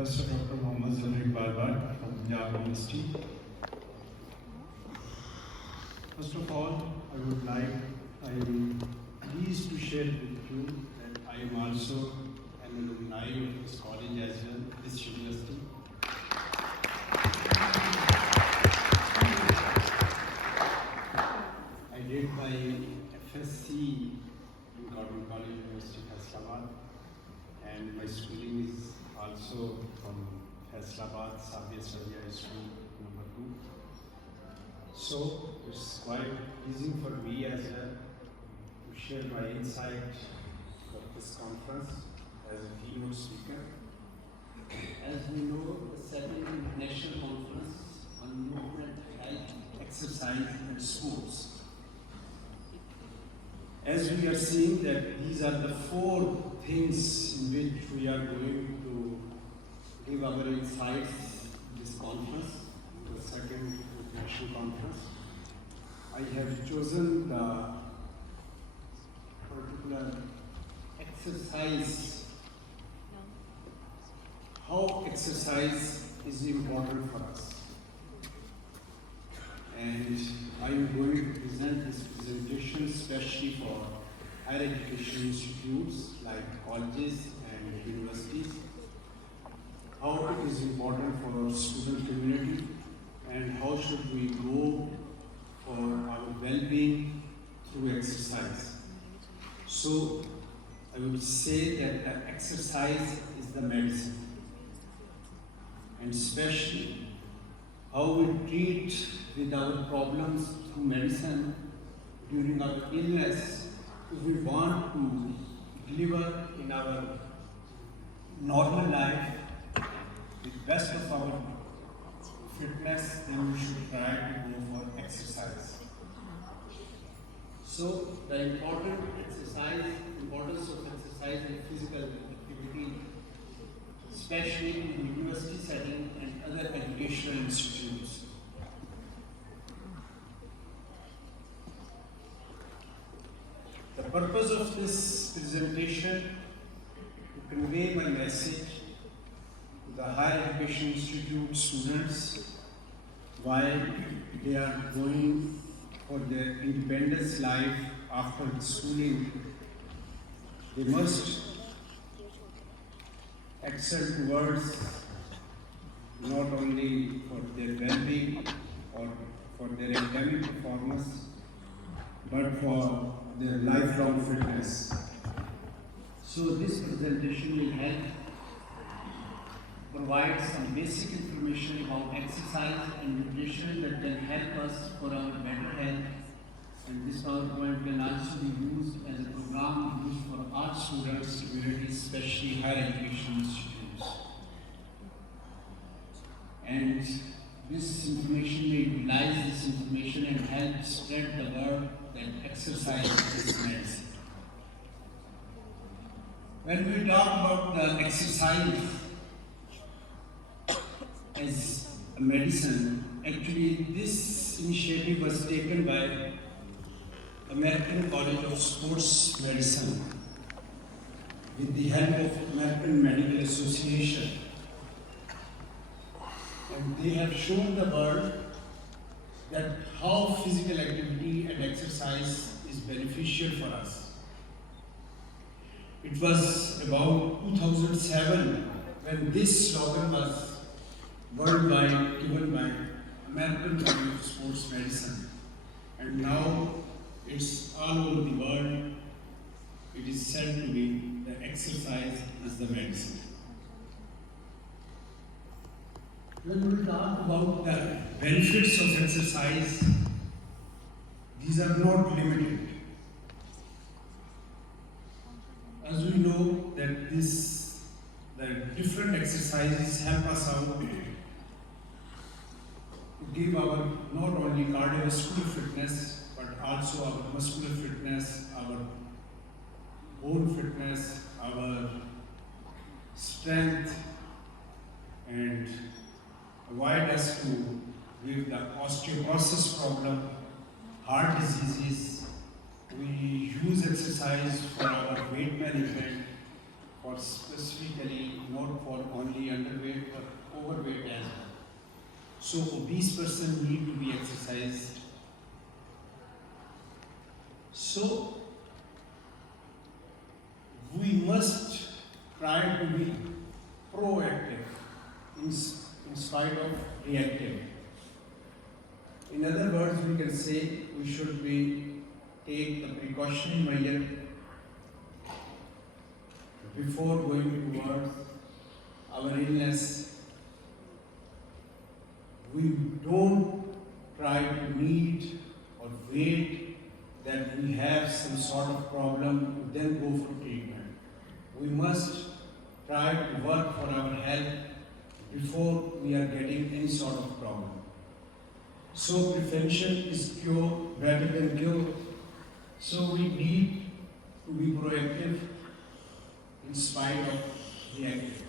Professor Dr. Zafar Iqbal from Punjab University. First of all, I am pleased to share with you that I am also an alumni of this college as well, this university. I did my FSc in Government College, University Faisalabad, and my schooling is also from Faisalabad, Sabia High School number 2. So it's quite pleasing for me as well to share my insight of this conference as a keynote speaker. As we know, the second international conference on movement, health, exercise and sports. As we are seeing that these are the 4 things in which we are going to give our insights in this conference, the second international conference. I have chosen the particular exercise, how exercise is important for us. And I am going to present this presentation especially for higher education institutes like colleges and universities, how it is important for our student community and how should we go for our well-being through exercise. So I would say that the exercise is the medicine, and especially how we treat with our problems through medicine during our illness. If we want to deliver in our normal life with best of our fitness, then we should try to go for exercise. So the importance of exercise and physical activity, especially in the university setting and other educational institutes. The purpose of this presentation to convey my message to the higher education institute students while they are going for their independence life after the schooling. They must excel towards not only for their well-being or for their academic performance, but for their lifelong fitness. So this presentation will help provide some basic information about exercise and nutrition that can help us for our better health. And this PowerPoint can also be used as a program used for our students, communities, especially higher education institutes. And this information may utilize this information and help spread the word that exercise is medicine. When we talk about the exercise as a medicine, actually this initiative was taken by American College of Sports Medicine with the help of American Medical Association. And they have shown the world that how physical activity and exercise is beneficial for us. It was about 2007 when this slogan was worldwide given by American College of Sports Medicine. And now it's all over the world. It is said to be that exercise is the medicine. When we talk about the benefits of exercise, these are not limited. As we know that the different exercises help us out to give our not only cardiovascular fitness, but also our muscular fitness, our bone fitness, our strength, and avoid us to give the osteoporosis problem, heart diseases. We use exercise for our weight management, for or specifically not for only underweight but overweight as well. So obese person need to be exercised. So we must try to be proactive in spite of reactive. In other words, we can say we should take the precautionary measure before going towards our illness. We don't try to need or wait that we have some sort of problem, then go for treatment. We must try to work for our health before we are getting any sort of problem. So prevention is cure better than cure. So we need to be proactive in spite of reactive.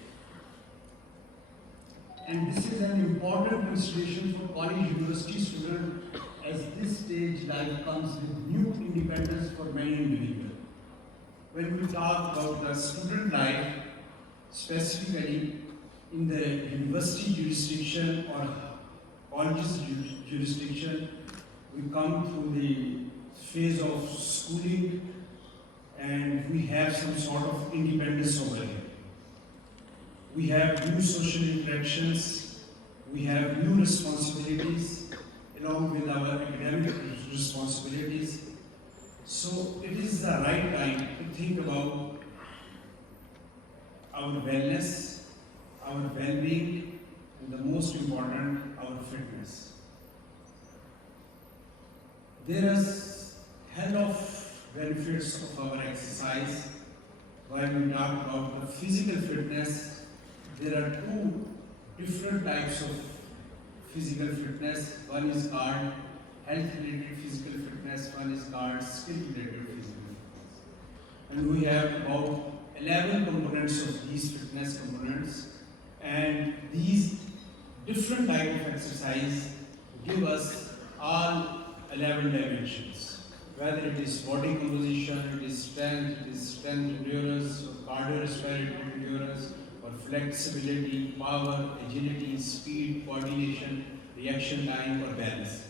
And this is an important consideration for college university students, as this stage life comes with new independence for many individuals. When we talk about the student life, specifically in the university jurisdiction or college's jurisdiction, we come through the phase of schooling and we have some sort of independence over here. We have new social interactions, we have new responsibilities along with our academic responsibilities. So it is the right time to think about our wellness, our well-being, and the most important, our fitness. There is hell of benefits of our exercise. When we talk about the physical fitness, there are two different types of physical fitness. One is called health-related physical fitness, one is called skill-related physical fitness. And we have about 11 components of these fitness components, and these different types of exercise give us all 11 dimensions. Whether it is body composition, it is strength endurance, or cardiorespiratory endurance, or flexibility, power, agility, speed, coordination, reaction time, or balance.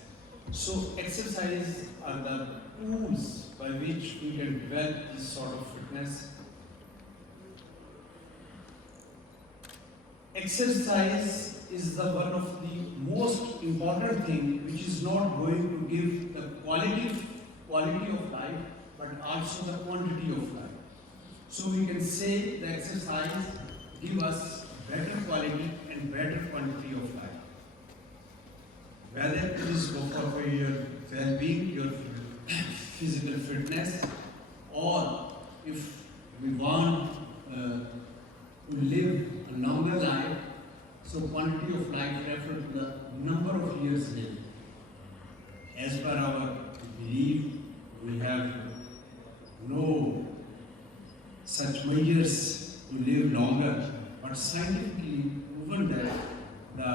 So exercise are the tools by which we can develop this sort of fitness. Exercise is the one of the most important thing which is not going to give the quality of life, but also the quantity of life. So we can say the exercise give us better quality and better quantity of life. Whether it is for your well-being, your physical fitness, or if we want to live a longer life, so quantity of life refers to the number of years lived. As per our belief, we have no such measures to live longer, but scientifically proven that the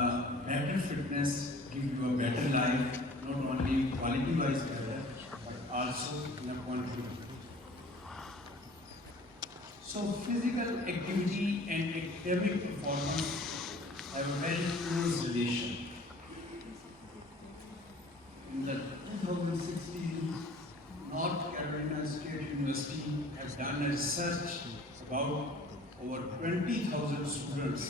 better fitness gives you a better life, not only quality-wise better, but also in a quantity. So physical activity and academic performance have a very close relation. In the 2016, North Carolina State University has done a research about over 20,000 students,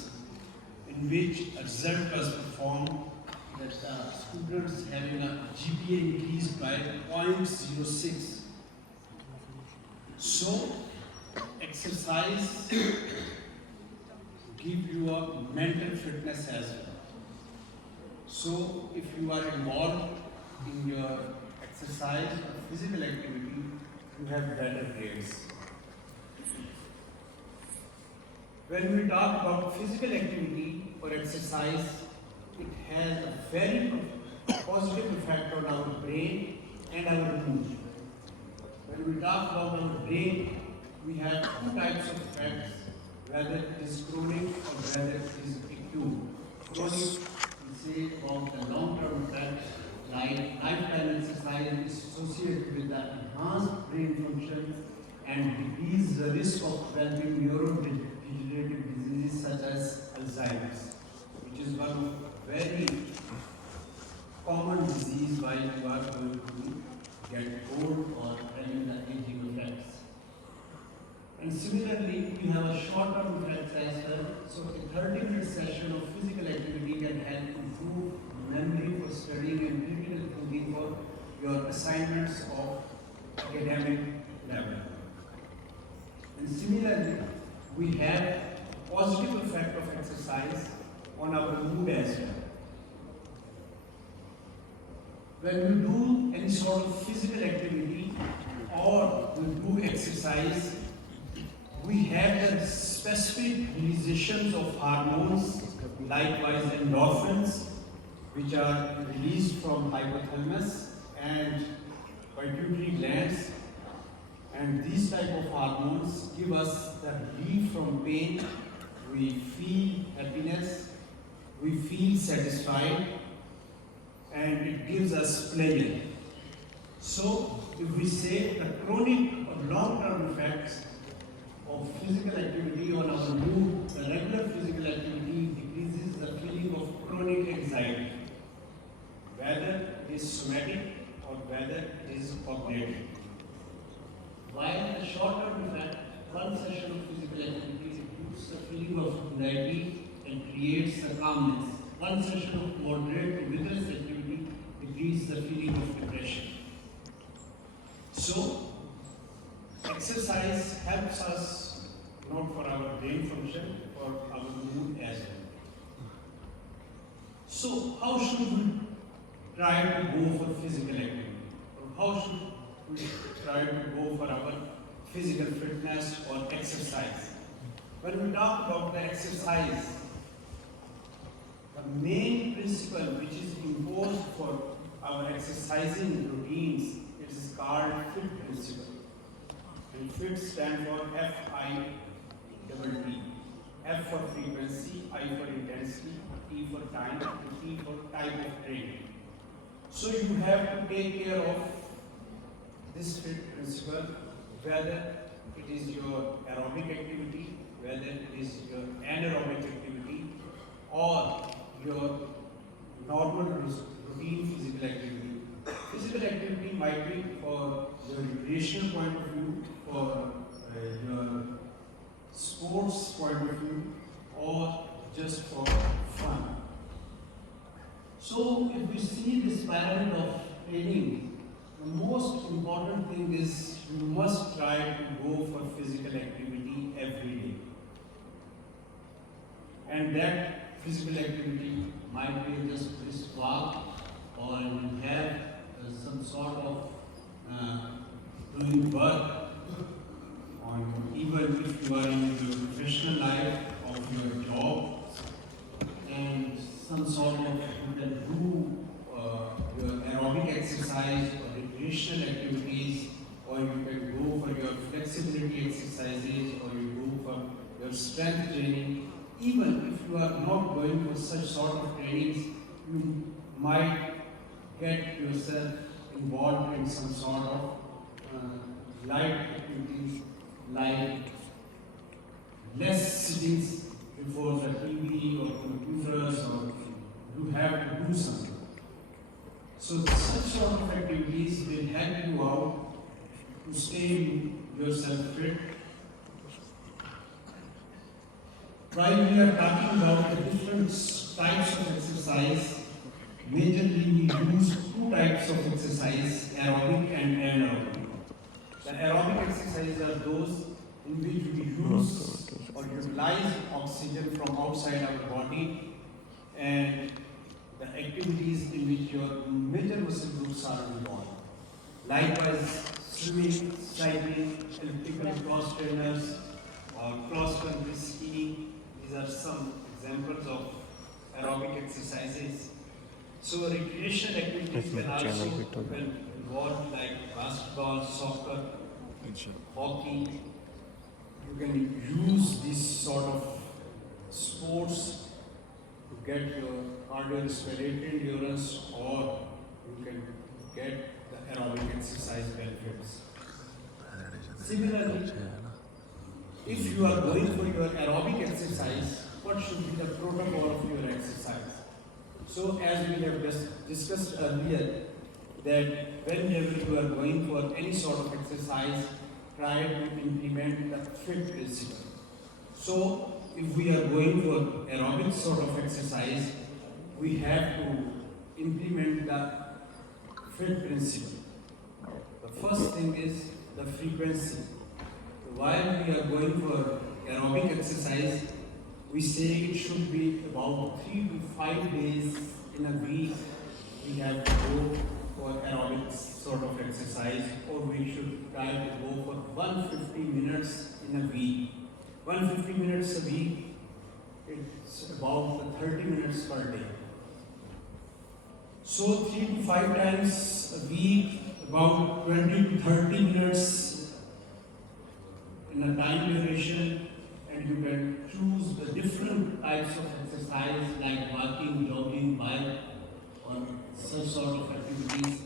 in which a result was performed that the students having a GPA increased by 0.06. So exercise give you a mental fitness as well. So if you are involved in your exercise or physical activity, you have better grades. When we talk about physical activity or exercise, it has a very positive effect on our brain and our mood. When we talk about our brain, we have two types of effects, whether it is chronic or whether it is acute. Chronic, we say about the long-term effects, like lifetime exercise is associated with the enhanced brain function and decrease the risk of developing neurodegenerative diseases such as Alzheimer's, which is one of very common disease while you are going to get old or having the aging effects. And similarly, we have a short-term effects as well. So a 30-minute session of physical activity can help improve memory for studying and critical thinking for your assignments of academic level. And similarly, we have positive effect of exercise on our mood as well. When we do any sort of physical activity or we do exercise, we have the specific releases of hormones, likewise endorphins, which are released from hypothalamus and pituitary glands. And these type of hormones give us the relief from pain. We feel happiness, we feel satisfied, and it gives us pleasure. So, if we say the chronic or long-term effects of physical activity on our mood, the regular physical activity decreases the feeling of chronic anxiety, whether it is somatic or whether it is cognitive. While the short-term effect, one session of physical activity reduces the feeling of anxiety and creates the calmness. One session of moderate to vigorous activity decreases the feeling of depression. So, exercise helps us not for our brain function, for our mood as well. So, how should we try to go for physical activity? Or how should we try to go for our physical fitness or exercise? When we talk about the exercise, the main principle which is imposed for our exercising routines, it is called FIT principle. And FIT stands for F-I-T-T. F for frequency, I for intensity, T for time, and T for type of training. So you have to take care of this FIT principle, whether it is your aerobic activity, whether it is your anaerobic activity, or your normal routine physical activity. Physical activity might be for your recreational point of view, for your sports point of view, or just for fun. So if we see this pyramid of training, the most important thing is you must try to go for physical activity every day. And that physical activity might be just brisk walk, or you have some sort of doing work on, even if you are in your professional life of your job, and some sort of you can do your aerobic exercise or recreational activities, or you can go for your flexibility exercises, or you go for your strength training. Even if you are not going for such sort of trainings, you might get yourself involved in some sort of light activities, like less sittings before the TV or computers, or you have to do something. So such sort of activities will help you out to stay yourself fit. While we are talking about the different types of exercise, majorly we use two types of exercise, aerobic and anaerobic. The aerobic exercises are those in which we use or utilize oxygen from outside our body, and the activities in which your major muscle groups are involved. Likewise, swimming, cycling, elliptical cross trainers, or cross-country skiing. These are some examples of aerobic exercises. So recreational activities can also involve like basketball, soccer, hockey. You can use these sort of sports to get your cardiorespiratory endurance, or you can get the aerobic exercise benefits. Similarly, if you are going for your aerobic exercise, what should be the protocol of your exercise? So as we have discussed earlier, that whenever you are going for any sort of exercise, try to implement the FIT principle. So if we are going for aerobic sort of exercise, we have to implement the FIT principle. The first thing is the frequency. While we are going for aerobic exercise, we say it should be about 3 to 5 days in a week we have to go for aerobic sort of exercise, or we should try to go for 150 minutes in a week. 150 minutes a week, it's about 30 minutes per day. So 3 to 5 times a week, about 20 to 30 minutes in a time duration, and you can choose the different types of exercise like walking, jogging, bike, or such sort of activities.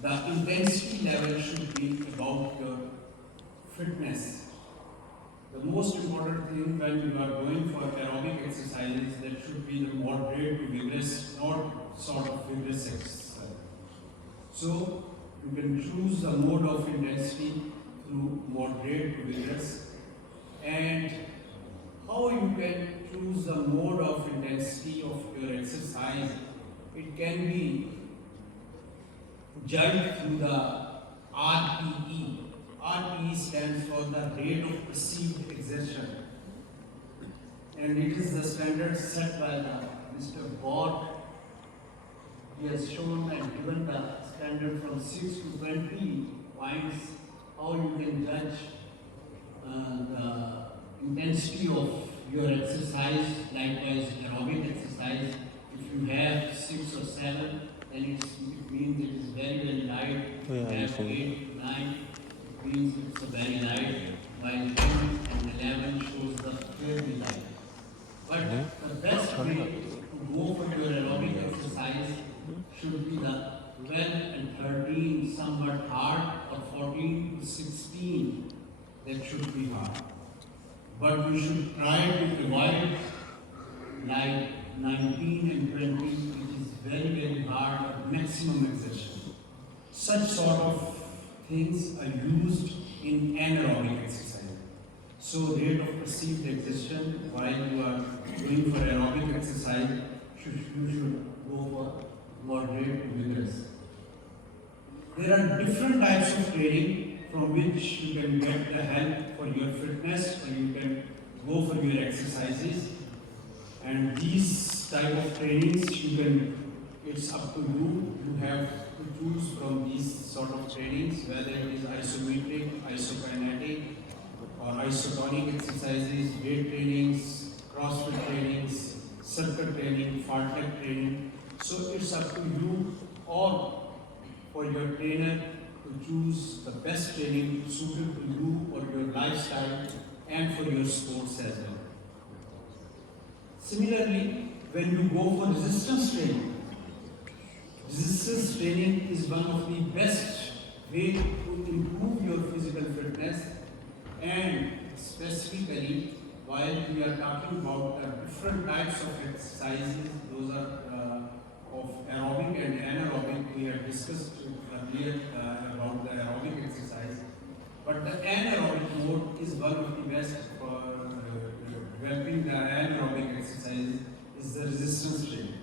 The intensity level should be about your fitness. The most important thing when you are going for aerobic exercises, that should be the moderate to vigorous, not sort of vigorous exercise. So you can choose the mode of intensity through moderate to vigorous. And how you can choose the mode of intensity of your exercise? It can be judged through the RPE. RPE stands for the rate of perceived exertion, and it is the standard set by the Mr. Watt. He has shown and given the standard from 6 to 20 points, how you can judge the intensity of your exercise. Likewise, aerobic exercise, if you have 6 or 7, then it means it is very, very light. If you have 8 to 9, it means it's a very light, while 10 and 11 shows the fairly light. But the best way to go for your aerobic exercise should be the 12 and 13 somewhat hard, or 14 to 16 that should be hard. But we should try to avoid like 19 and 20, which is very, very hard, or maximum exertion. Such sort of things are used in anaerobic exercise. So rate of perceived exertion while you are going for aerobic exercise, you should go for moderate to vigorous. There are different types of training from which you can get the help for your fitness, or you can go for your exercises. And these type of trainings, it's up to you. You have to choose from these sort of trainings, whether it is isometric, isokinetic, or isotonic exercises, weight trainings, CrossFit trainings, circuit training, fartlek training. So it's up to you, or for your trainer, to choose the best training suited to you or your lifestyle and for your sports as well. Similarly, when you go for resistance training is one of the best way to improve your physical fitness, and specifically while we are talking about different types of exercises, those are of aerobic and anaerobic. We have discussed earlier about the aerobic exercise, but the anaerobic mode is one of the best for developing the anaerobic exercises, is the resistance training.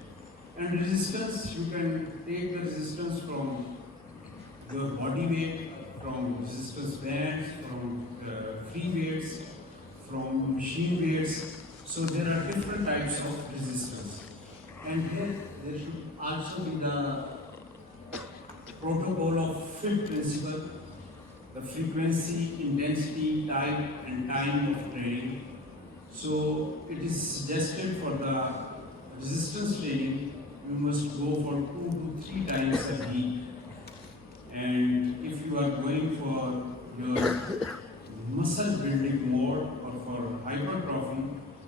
And resistance, you can take the resistance from your body weight, from resistance bands, from free weights, from machine weights. So there are different types of resistance. And here there should also be the protocol of FIT principle, the frequency, intensity, type, and time of training. So it is suggested for the resistance training, you must go for 2 to 3 times a week. And if you are going for your muscle building mode or for hypertrophy,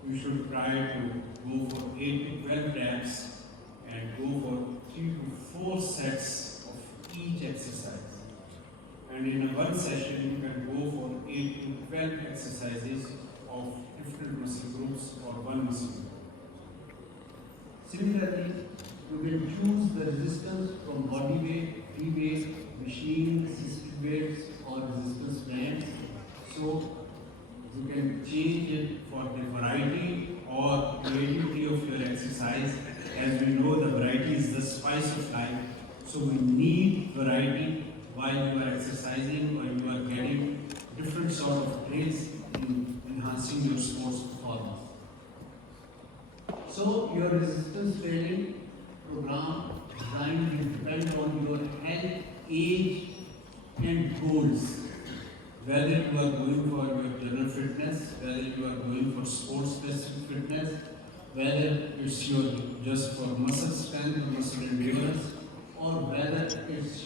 you should try to go for 8 to 12 reps and go for 3 to 4 sets of each exercise. and in a one session you can go for 8 to 12 exercises of different muscle groups or one muscle group. Similarly, you can choose the resistance from body weight, free weight, machine assisted weights or resistance bands. So you can change it for the variety or creativity of your exercise. As we know, the variety is the spice of life. So we need variety while you are exercising or you are getting different sort of drills in enhancing your sports performance. So your resistance training program design will depend on your health, age and goals. Whether you are going for your general fitness, whether you are going for sports specific fitness, whether it's your just for muscle strength or muscle endurance, or whether it's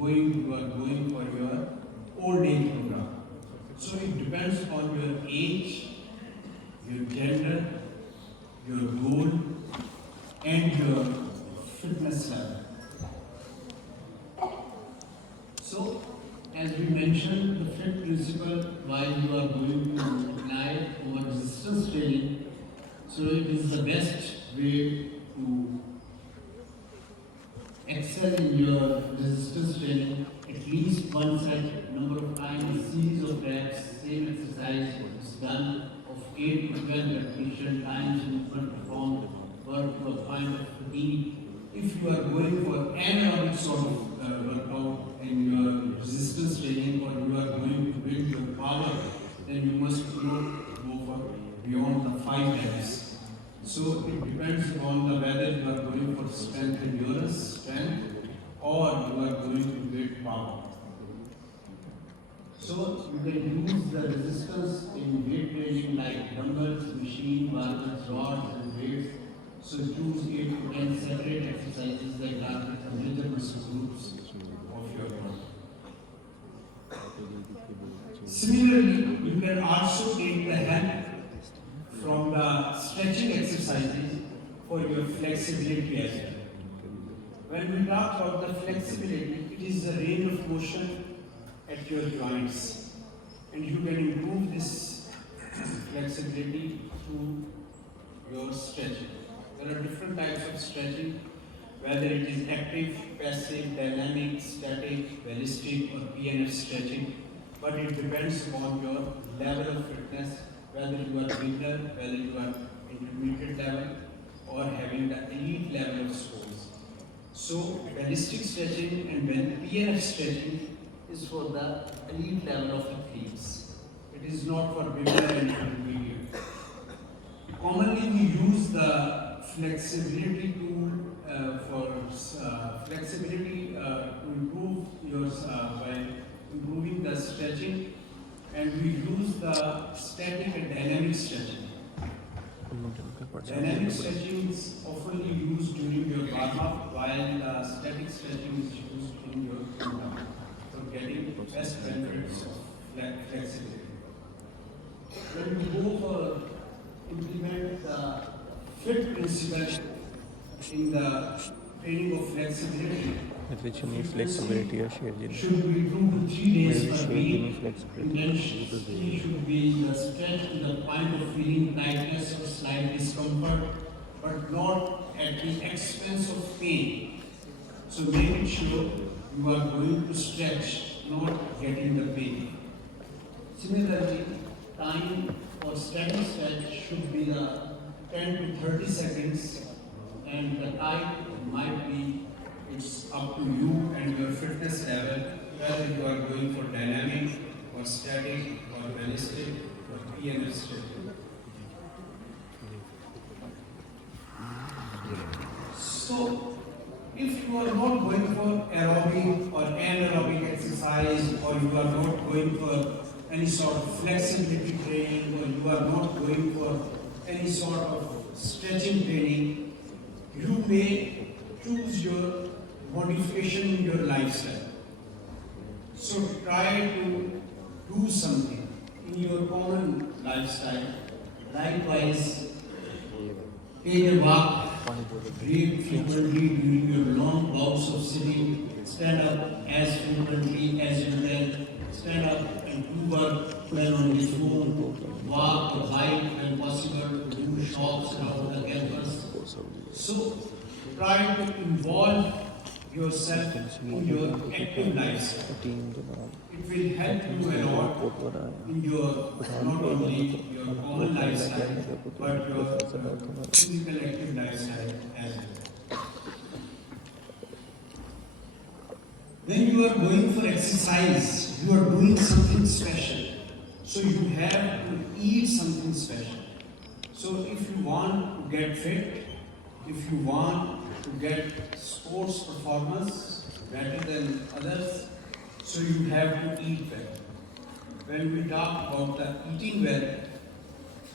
you are going for your old age program. So it depends on your age, your gender, your goal, and your fitness level. So, as we mentioned, the FIT principle while you are going to apply over resistance training, so it is the best way to excel in your resistance training. At least one set, number of times, series of reps, same exercise is done of 8 to 12 repetition times movement performed, work to a point of fatigue. If you are going for anaerobic sort of workout in your resistance training or you are going to build your power, then you must not go for beyond the 5 reps. So it depends upon the whether you are going for strength endurance, strength, or you are going to build power. So you can use the resistance in weight training like dumbbells, machine, barbells, rods and weights. So choose 8 to 10 separate exercises that target the major muscle groups of your body. Similarly, you can also take the help from the stretching exercises for your flexibility as well. When we talk about the flexibility, it is the range of motion at your joints, and you can improve this flexibility through your stretching. There are different types of stretching, whether it is active, passive, dynamic, static, ballistic or PNF stretching, but it depends upon your level of fitness, whether you are beginner, whether you are intermediate level or having the elite level of sports. So ballistic stretching and PNF stretching is for the elite level of athletes. It is not for beginner and intermediate. Commonly we use the flexibility tool for flexibility to improve your by improving the stretching, and we use the static and dynamic stretching. Dynamic stretching is often used during your warm-up, while the static stretching is used in your cool-down for getting the best benefits of flexibility. When we go for implement the FIT principle in the training of flexibility, which you need flexibility or share should be 2 to 3 days maybe per share week. any flexibility. Intensity should be the stretch to the point of feeling tightness or slight discomfort, but not at the expense of pain. So make sure you are going to stretch, not getting the pain. Similarly, time for static stretch should be the 10 to 30 seconds, and the time might be, it's up to you and your fitness level, whether you are going for dynamic or static or ballistic or PNF stretching. So, if you are not going for aerobic or anaerobic exercise, or you are not going for any sort of flexibility training, or you are not going for any sort of stretching training, you may choose your modification in your lifestyle. So try to do something in your common lifestyle. Likewise, take a walk, breathe frequently during your long bouts of sitting, stand up as frequently as you can, stand up and do work when on the phone, walk or hike when possible, do shops around the campus. So try to involve yourself in your active lifestyle. It will help you a lot in your not only your common lifestyle but your physical active lifestyle as well. When you are going for exercise, you are doing something special. So you have to eat something special. So if you want to get fit, if you want to get sports performance better than others, so you have to eat well. When we talk about the eating well,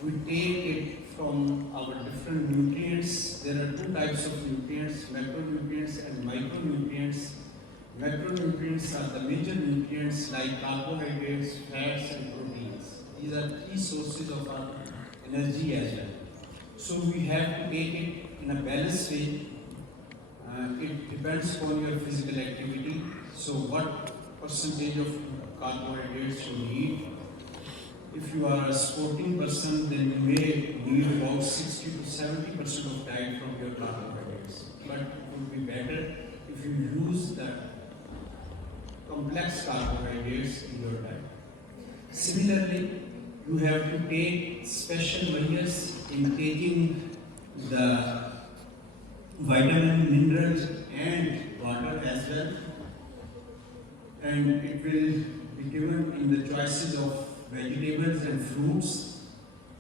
we take it from our different nutrients. There are two types of nutrients, macronutrients and micronutrients. Macronutrients are the major nutrients like carbohydrates, fats and proteins. These are key sources of our energy as well. So we have to take it in a balanced way. It depends on your physical activity. So what percentage of carbohydrates you need. If you are a sporting person, then you may need about 60 to 70% of diet from your carbohydrates. But it would be better if you use the complex carbohydrates in your diet. Similarly, you have to take special measures in taking the vitamin, minerals and water as well. And it will be given in the choices of vegetables and fruits.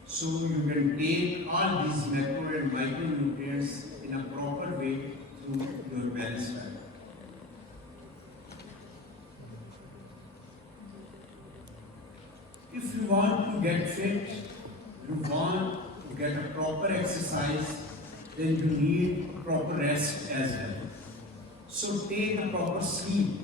So you can take all these macro and micronutrients in a proper way through your balanced diet. If you want to get fit, you want to get a proper exercise, then you need proper rest as well. So take a proper sleep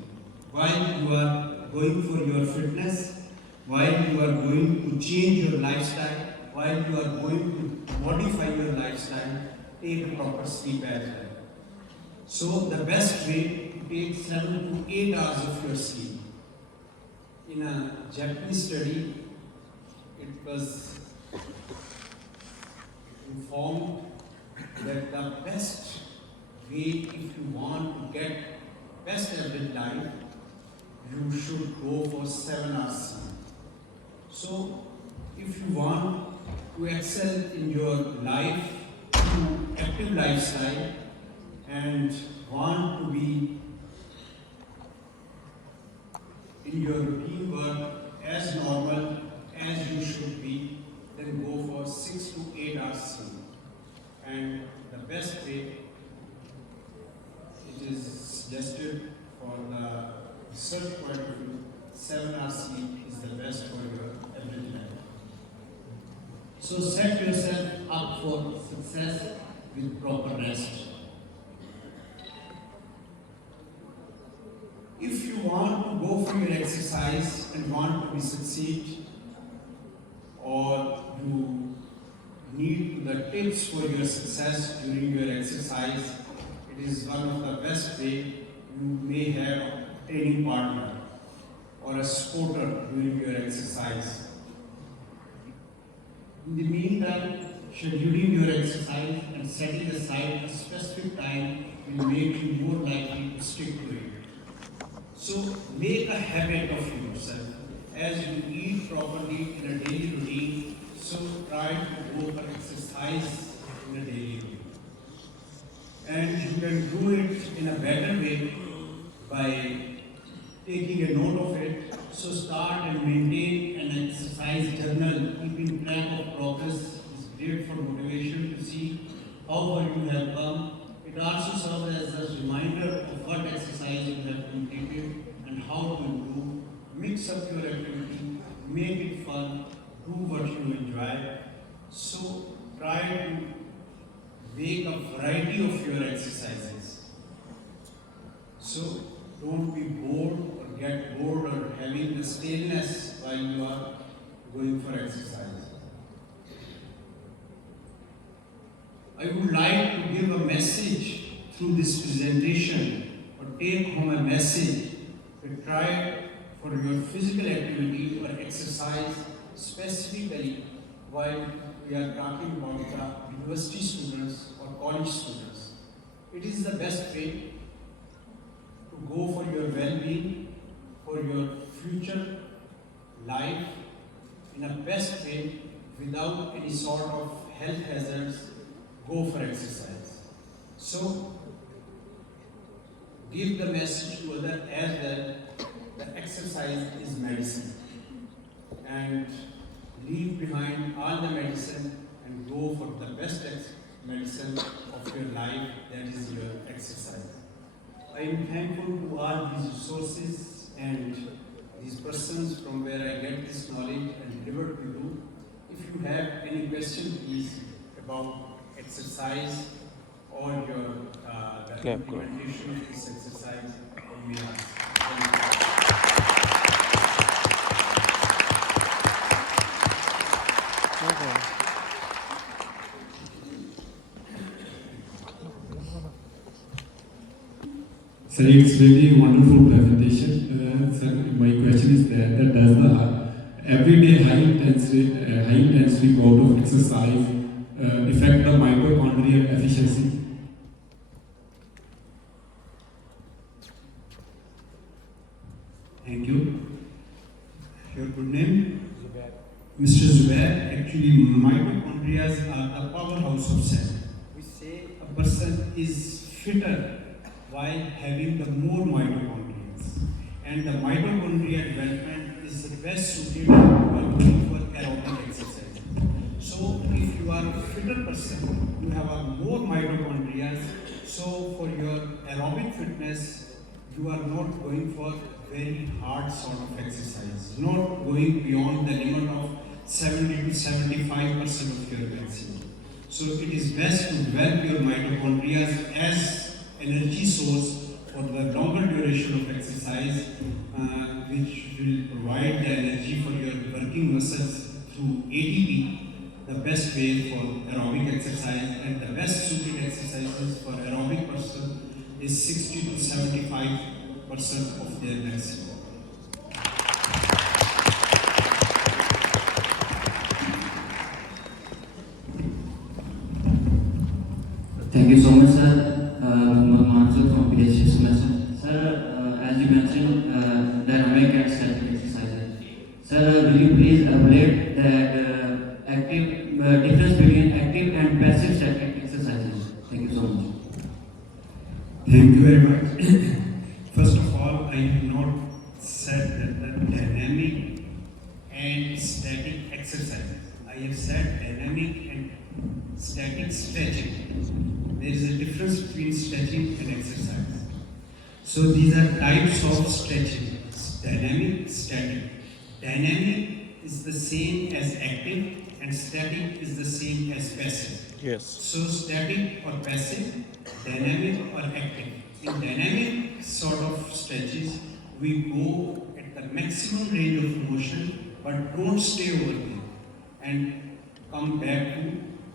while you are going for your fitness, while you are going to change your lifestyle, while you are going to modify your lifestyle, take a proper sleep as well. So the best way to take 7 to 8 hours of your sleep. In a Japanese study, it was informed that the best way if you want to get best average life, you should go for 7 hours sleep. So if you want to excel in your life through active lifestyle and want to be in your routine work as normal as you should be, then go for 6 to 8 hours sleep. And the best way, it is suggested for the research point of view, 7 hours sleep is the best for your average life. So set yourself up for success with proper rest. If you want to go for your exercise and want to be succeed, or you need the tips for your success during your exercise, it is one of the best way. You may have a training partner or a supporter during your exercise. In the meantime, scheduling your exercise and setting aside a specific time will make you more likely to stick to it. So make a habit of yourself as you eat properly in a daily routine. So try to go for exercise in a daily routine. And you can do it in a better way by taking a note of it. So start and maintain an exercise journal. Keeping track of progress is great for motivation to see how far you have come. It also serves as a reminder of what exercise you have completed and how to improve. Mix up your activity, make it fun, do what you enjoy. So try to make a variety of your exercises. So don't be bored or get bored or having the staleness while you are going for exercise. I would like to give a message through this presentation or take home a message to try for your physical activity or exercise specifically while we are talking about the university students or college students. It is the best way to go for your well-being, for your future life in a best way without any sort of health hazards. Go for exercise. So give the message to others as well that exercise is medicine, and leave behind all the medicine and go for the best medicine of your life, that is your exercise. I am thankful to all these resources and these persons from where I get this knowledge and deliver to you. If you have any question, please, about exercise or your the implementation of this exercise, you may ask. Sir, it's really wonderful presentation. Sir, my question is that does the everyday high intensity mode of exercise affect the mitochondrial efficiency? Thank you. Your good name? Zubair. Mr. Zubair, actually mitochondria are the powerhouse of cell. We say a person is fitter while having the more mitochondria. And the mitochondria development is the best suited for aerobic exercise. So if you are a fitter person, you have a more mitochondria. So for your aerobic fitness, you are not going for very hard sort of exercise, not going beyond the limit of 70 to 75% of your maximum. So it is best to develop your mitochondria as energy source for the longer duration of exercise, which will provide the energy for your working muscles through ATP, the best way for aerobic exercise, and the best suited exercises for aerobic person is 60 to 75% of their maximum. Thank you so much, sir. Mansur from PhD semester. Sir, as you mentioned, dynamic and static exercises. Sir, will you please elaborate that difference between active and passive static exercises? Thank you so much. Thank you very much. First of all, I have not said that the dynamic and static exercises. I have said dynamic and static stretching. There is a difference between stretching and exercise. So these are types of stretching: dynamic, static. Dynamic is the same as active, and static is the same as passive. Yes. So static or passive, dynamic or active. In dynamic sort of stretches, we go at the maximum range of motion, but don't stay over there and come back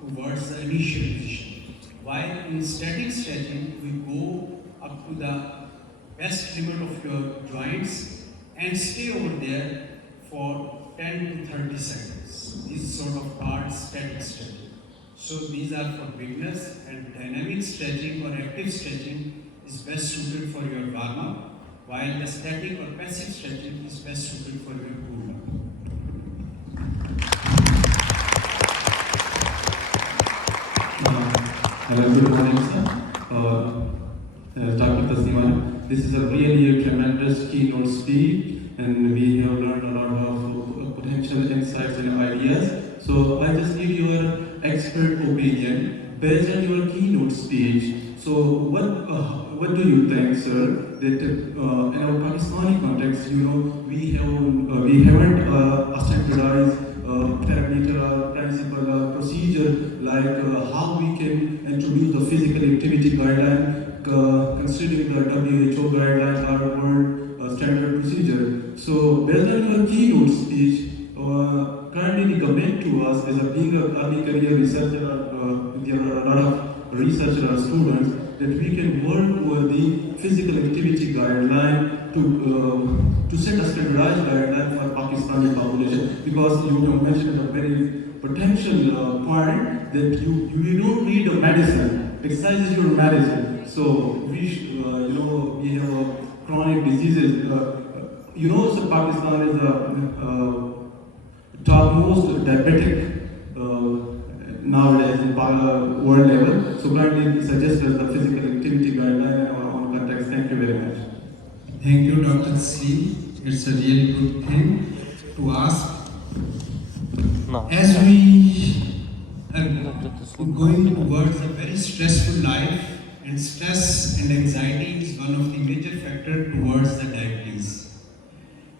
towards the initial position. While in static stretching, we go up to the best limit of your joints and stay over there for 10 to 30 seconds. These sort of are static stretching. So these are for beginners, and dynamic stretching or active stretching is best suited for your warm-up, while the static or passive stretching is best suited for your cool-down. Hello, good morning, sir. Dr. Tasnima, this is a really tremendous keynote speech, and we have learned a lot of potential insights and ideas. So I just give your expert opinion based on your keynote speech. So what do you think, sir, that in our Pakistani context, we haven't standardized parameter or principle or procedure like how we can introduce the physical activity guideline considering the WHO guideline or world standard procedure. So based on your keynote speech, currently recommend to us as a being an early career researcher with a lot of research researchers or students that we can work over the physical activity guideline to set a standardized guideline for Pakistani population, because you have mentioned a very potential point that you don't need a medicine. Exercise is your medicine. So we have chronic diseases. So Pakistan is the top most diabetic nowadays in world level. So kindly suggest us the physical activity guideline in our own context. Thank you very much. Thank you, Dr. Sri. It's a really good thing to ask. No. As we are going towards a very stressful life, and stress and anxiety is one of the major factors towards the diabetes.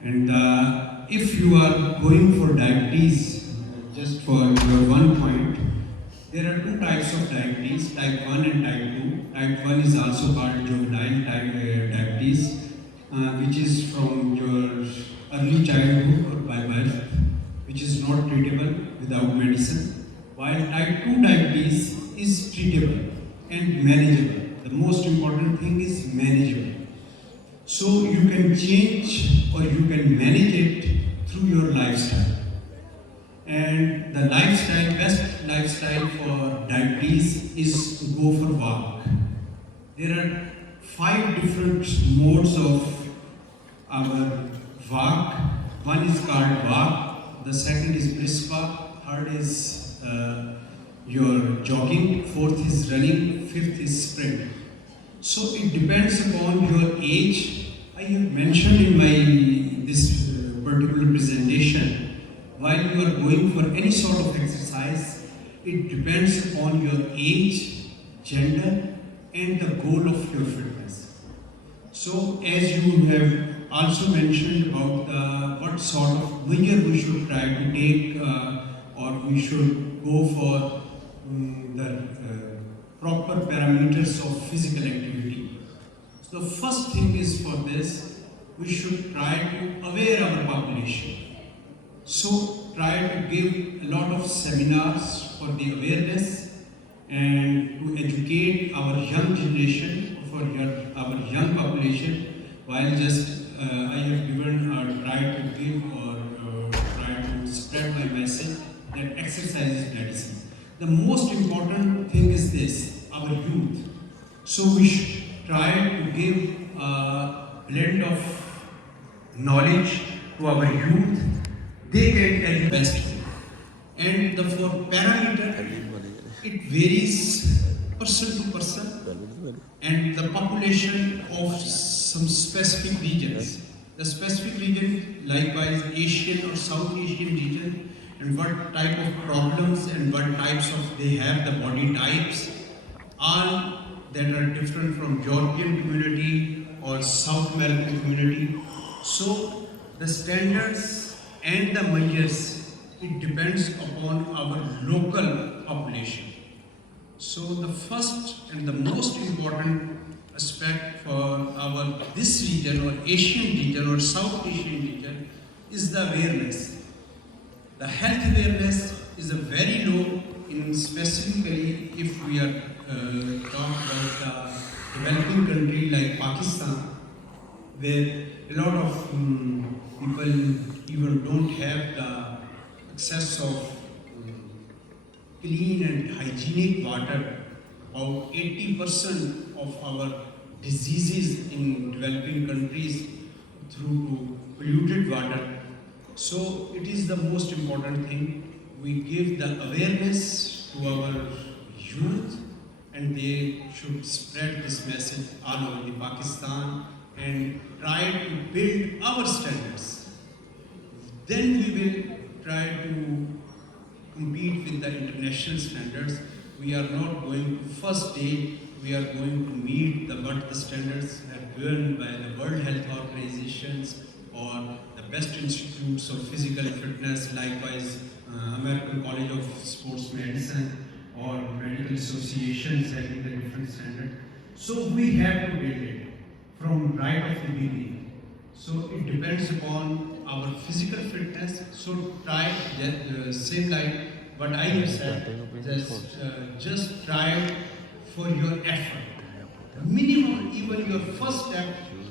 And if you are going for diabetes, just for your one point, there are two types of diabetes, type 1 and type 2. Type 1 is also called juvenile diabetes, which is from your early childhood or by birth, which is not treatable without medicine, while type 2 diabetes is treatable and manageable. The most important thing is manageable. So you can change or you can manage it through your lifestyle. And the best lifestyle for diabetes is to go for walk. There are 5 different modes of our walk. One is called walk, the second is brisk walk, third is your jogging, fourth is running, fifth is sprint. So it depends upon your age. I have mentioned in my this particular presentation, while you are going for any sort of exercise, it depends upon your age, gender, and the goal of your fitness. So as you have also mentioned about what sort of measure we should try to take or we should go for the proper parameters of physical activity. So the first thing is for this, we should try to aware our population. So try to give a lot of seminars for the awareness and to educate our young generation, for our young population, while just I have given or tried to give or try to spread my message that exercise is medicine. The most important thing is this, our youth. So we should try to give a blend of knowledge to our youth. They can get the best. And for parameter, it varies person to person and the population of some specific regions. The specific region, likewise Asian or South Asian region, and what type of problems and what types of they have, the body types, all that are different from European community or South American community. So the standards and the measures, it depends upon our local population. So the first and the most important aspect for this region or Asian region or South Asian region is the awareness. The health awareness is a very low in specifically if we are talking about the developing country like Pakistan, where a lot of people even don't have the access of clean and hygienic water. About 80% of our diseases in developing countries through polluted water. So it is the most important thing. We give the awareness to our youth and they should spread this message all over the Pakistan and try to build our standards. Then we will try to compete with the international standards. We are not going to first day, we are going to meet what the standards are given by the World Health Organizations or the best institutes of physical fitness, likewise American College of Sports Medicine or medical associations having the different standards. So we have to build it from right of the beginning. So it depends upon our physical fitness. So try same like what I have said. Just try for your effort. Minimum, even your first step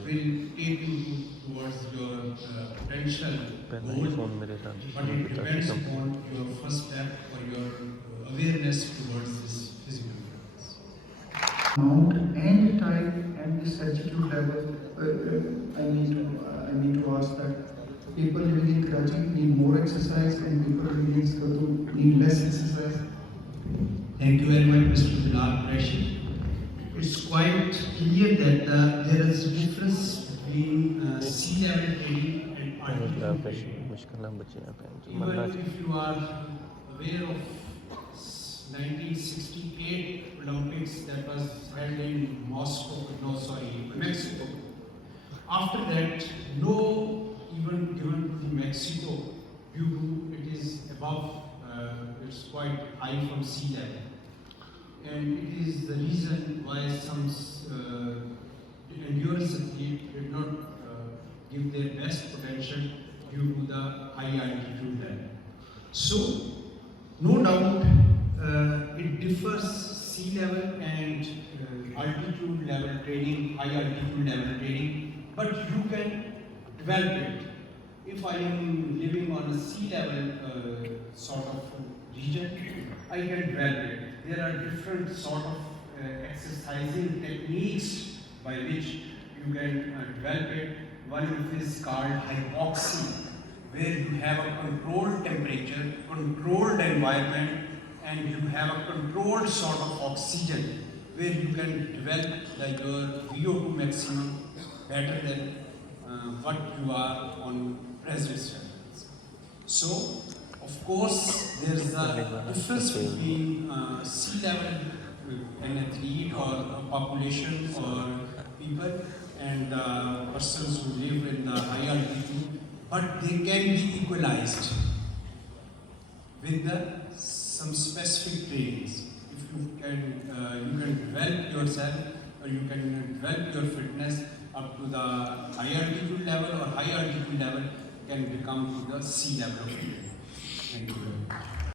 will take you towards your potential goal, but it depends upon your first step or your awareness towards this physical fitness. Amount and time and this attitude level, I need to ask that people living in Karachi need more exercise and people living in Skardu need less exercise. Thank you very much, Mr. Bilal Qureshi. It's quite clear that there is a difference between sea level training and altitude training. Even if you are aware of 1968 Olympics that was held in Mexico. After that, no even given to Mexico due to it is above, it's quite high from sea level. And it is the reason why some endurance athletes did not give their best potential due to the high altitude level. So, no doubt, it differs sea level and altitude level training, high altitude level training, but you can develop it. If I am living on a sea level sort of region, I can develop it. There are different sort of exercising techniques by which you can develop it. One of is called hypoxia, where you have a controlled temperature, controlled environment, and you have a controlled sort of oxygen, where you can develop your VO2 maximum better than what you are on present standards. So, of course, there's a difference between sea level, an athlete or a population or people and persons who live in the high altitude, but they can be equalized with some specific trainings. If you can develop yourself or you can develop your fitness up to the high altitude level or high altitude level can become to the sea level of training. Thank you very much.